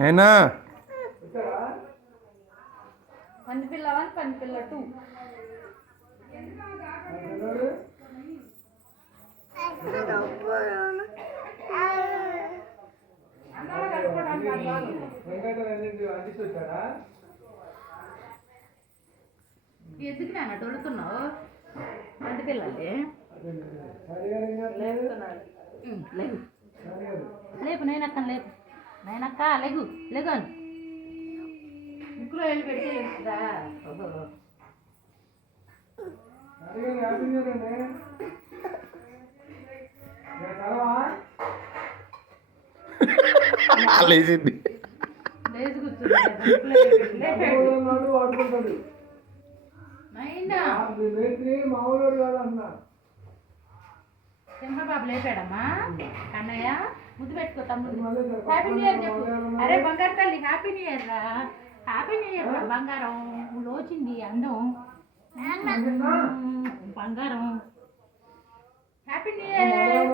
అయినా పనిపిల్ల 1 పనిపిల్ల 2 ఎందుకు నాన్న దొరుకుతున్నావు పనిపిల్లలే లేగు లేపు నేనక్క లేపు నేనక్క లేగు లేగు ముక్కులో వెళ్ళి పెడితే లేస్తుందా లేచింది లేచి కూర్చుంటాడు మామూలు కాదన్నా సింహబాబు లేపాడమ్మా కన్నయ్య ముద్దు పెట్టుకో తమ్ముడు హ్యాపీ న్యూ ఇయర్ చెప్పు అరే బంగారు తల్లి హ్యాపీ న్యూ ఇయర్ రా హ్యాపీ న్యూ ఇయర్ రా బంగారం లోచింది అందం బంగారం హ్యాపీ న్యూ ఇయర్